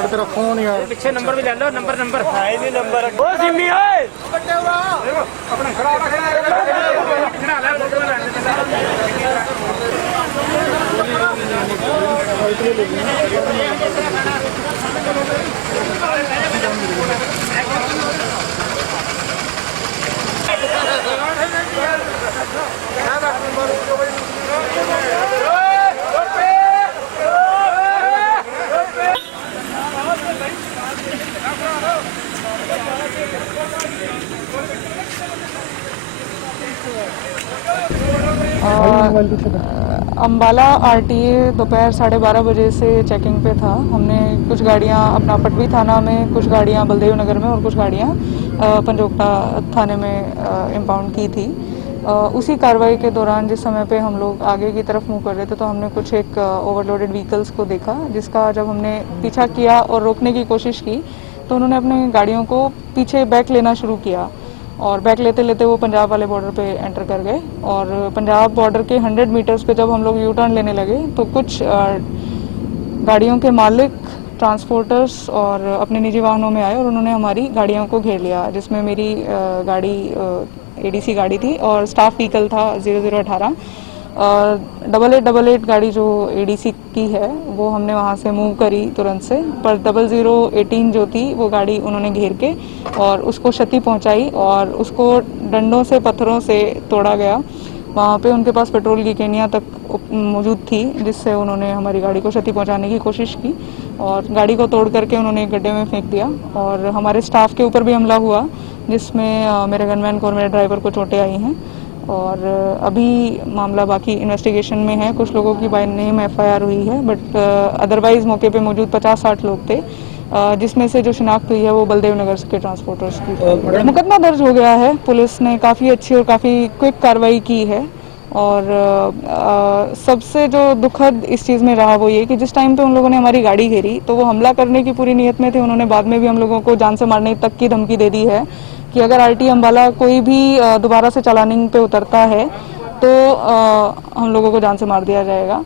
तेरा फोन यार पीछे नंबर भी ले लो। नंबर है नहीं। नंबर ओ जिम्मी ओए अपना खड़ा अम्बाला आरटीए दोपहर 12:30 बजे से चेकिंग पे था। हमने कुछ गाड़ियां अपना पटवी थाना में, कुछ गाड़ियां बलदेव नगर में और कुछ गाड़ियां पंजोकटा थाने में इम्पाउंड की थी। उसी कार्रवाई के दौरान जिस समय पे हम लोग आगे की तरफ मूव कर रहे थे तो हमने कुछ एक ओवरलोडेड व्हीकल्स को देखा, जिसका जब हमने पीछा किया और रोकने की कोशिश की तो उन्होंने अपनी गाड़ियों को पीछे बैक लेना शुरू किया और बैक लेते लेते वो पंजाब वाले बॉर्डर पे एंटर कर गए। और पंजाब बॉर्डर के 100 मीटर्स पे जब हम लोग यू टर्न लेने लगे तो कुछ गाड़ियों के मालिक, ट्रांसपोर्टर्स और अपने निजी वाहनों में आए और उन्होंने हमारी गाड़ियों को घेर लिया, जिसमें मेरी गाड़ी एडीसी गाड़ी थी और स्टाफ व्हीकल था 0018। 8888 गाड़ी जो एडीसी की है वो हमने वहाँ से मूव करी तुरंत से, पर 0018 जो थी वो गाड़ी उन्होंने घेर के और उसको क्षति पहुंचाई और उसको डंडों से, पत्थरों से तोड़ा गया। वहाँ पे उनके पास पेट्रोल की केनियाँ तक मौजूद थी, जिससे उन्होंने हमारी गाड़ी को क्षति पहुंचाने की कोशिश की और गाड़ी को तोड़ करके उन्होंने एक गड्ढे में फेंक दिया। और हमारे स्टाफ के ऊपर भी हमला हुआ, जिसमें मेरे गनमैन को और मेरे ड्राइवर को चोटें आई हैं। और अभी मामला बाकी इन्वेस्टिगेशन में है। कुछ लोगों की बाय नेम एफआईआर हुई है, बट अदरवाइज मौके पे मौजूद 50-60 लोग थे, जिसमें से जो शिनाख्त हुई है वो बलदेव नगर के ट्रांसपोर्टर्स की। मुकदमा दर्ज हो गया है। पुलिस ने काफ़ी अच्छी और काफ़ी क्विक कार्रवाई की है। और सबसे जो दुखद इस चीज़ में रहा वो ये कि जिस टाइम पे उन लोगों ने हमारी गाड़ी घेरी तो वो हमला करने की पूरी नीयत में थे। उन्होंने बाद में भी हम लोगों को जान से मारने तक की धमकी दे दी है कि अगर आरटी अम्बाला कोई भी दोबारा से चालानिंग पे उतरता है तो हम लोगों को जान से मार दिया जाएगा।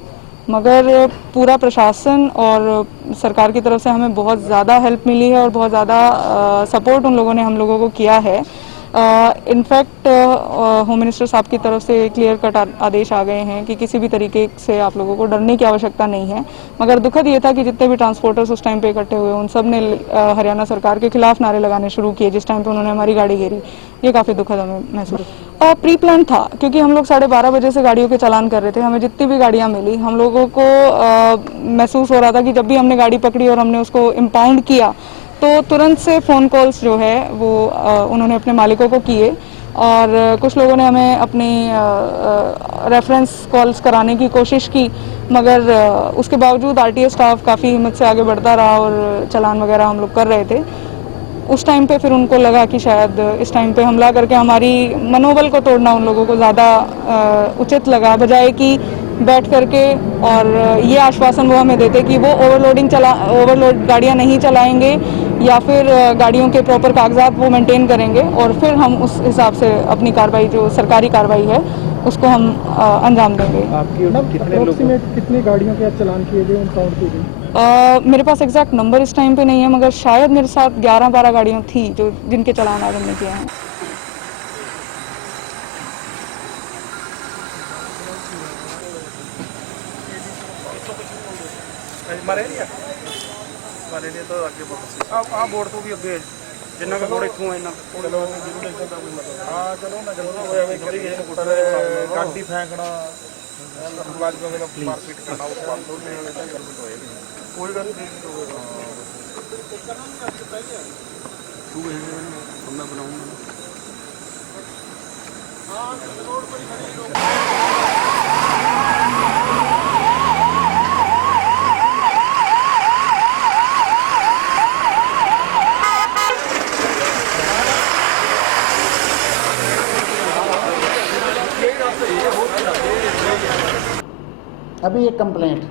मगर पूरा प्रशासन और सरकार की तरफ से हमें बहुत ज़्यादा हेल्प मिली है और बहुत ज़्यादा सपोर्ट उन लोगों ने हम लोगों को किया है। इनफैक्ट होम मिनिस्टर साहब की तरफ से क्लियर कट आदेश आ गए हैं कि किसी भी तरीके से आप लोगों को डरने की आवश्यकता नहीं है। मगर दुखद ये था कि जितने भी ट्रांसपोर्टर्स उस टाइम पे इकट्ठे हुए उन सब ने हरियाणा सरकार के खिलाफ नारे लगाने शुरू किए जिस टाइम पे उन्होंने हमारी गाड़ी घेरी। ये काफ़ी दुखद हमें महसूस प्री प्लान था, क्योंकि हम लोग 12:30 बजे से गाड़ियों के चालान कर रहे थे। हमें जितनी भी गाड़ियाँ मिली हम लोगों को महसूस हो रहा था कि जब भी हमने गाड़ी पकड़ी और हमने उसको इम्पाउंड किया तो तुरंत से फ़ोन कॉल्स जो है वो उन्होंने अपने मालिकों को किए और कुछ लोगों ने हमें अपनी रेफरेंस कॉल्स कराने की कोशिश की, मगर उसके बावजूद आरटीए स्टाफ काफ़ी हिम्मत से आगे बढ़ता रहा और चालान वगैरह हम लोग कर रहे थे। उस टाइम पे फिर उनको लगा कि शायद इस टाइम पे हमला करके हमारी मनोबल को तोड़ना उन लोगों को ज़्यादा उचित लगा, बजाय कि बैठ करके और ये आश्वासन वो हमें देते कि वो ओवरलोड गाड़ियाँ नहीं चलाएंगे या फिर गाड़ियों के प्रॉपर कागजात वो मेंटेन करेंगे और फिर हम उस हिसाब से अपनी कार्रवाई जो सरकारी कार्रवाई है उसको हम अंजाम देंगे। कितनी गाड़ियों के चलान किए गए, काउंट किए गए? मेरे पास एग्जैक्ट नंबर इस टाइम पे नहीं है, मगर शायद मेरे साथ 11-12 गाड़ियाँ थी जो जिनके चालान आज हमने किए हैं। तो आगे बहुत बोर्ड तो भी अगे जिन्ना का बोर्ड इतों इन्ना चलो ना गाड़ी फेंकना मारपीट करना कोई गल नहीं अभी एक कंप्लेंट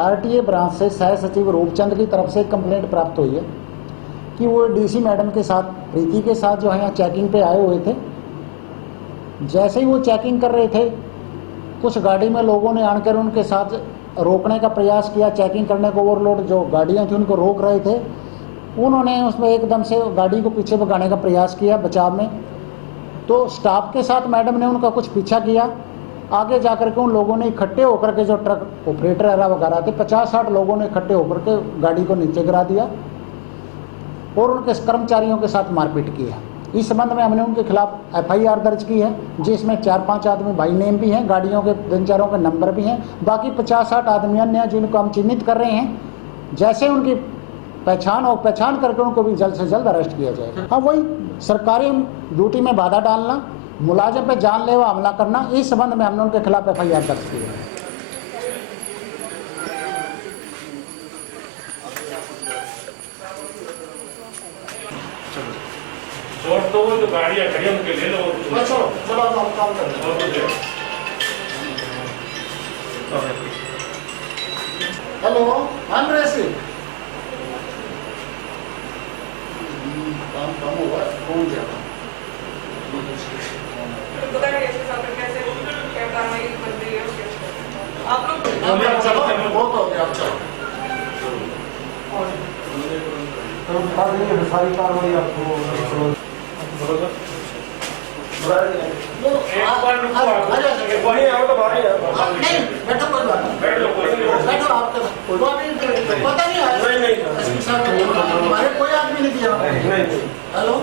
आरटीए ब्रांच से सह सचिव रूपचंद की तरफ से एक कंप्लेंट प्राप्त हुई है कि वो डीसी मैडम के साथ, प्रीति के साथ जो है यहाँ चेकिंग पे आए हुए थे। जैसे ही वो चेकिंग कर रहे थे कुछ गाड़ी में लोगों ने आकर उनके साथ रोकने का प्रयास किया, चेकिंग करने को, ओवरलोड जो गाड़ियाँ थी उनको रोक रहे थे, उन्होंने उसमें एकदम से गाड़ी को पीछे भगाने का प्रयास किया बचाव में। तो स्टाफ के साथ मैडम ने उनका कुछ पीछा किया। आगे जाकर के उन लोगों ने इकट्ठे होकर के, जो ट्रक ऑपरेटर है वगैरह थे, 50-60 लोगों ने इकट्ठे होकर के गाड़ी को नीचे गिरा दिया और उनके कर्मचारियों के साथ मारपीट की है। इस संबंध में हमने उनके खिलाफ FIR दर्ज की है, जिसमें 4-5 आदमी बाई नेम भी हैं, गाड़ियों के 3-4 के नंबर भी हैं, बाकी 50-60 आदमी अन्य हैं जिनको हम चिन्हित कर रहे हैं। जैसे उनकी पहचान करके उनको भी जल्द से जल्द अरेस्ट किया जाएगा। हाँ, वही सरकारी ड्यूटी में बाधा डालना, मुलाजिम पे जानलेवा हमला करना, इस संबंध में हमने उनके खिलाफ FIR दर्ज की है। और तो वो जो गाड़ियाँ खड़ी उनके ले लो। चलो हम काम करते हैं। हेलो, काम कम हुआ, कौन जाएगा? आप लोग चलो, बहुत हो गया, चलो। सारी कार्रवाई आपको बैठो, कोई बात नहीं, बैठो आप, कोई बात नहीं, पता नहीं है, हमारे कोई आदमी नहीं दिया। हेलो,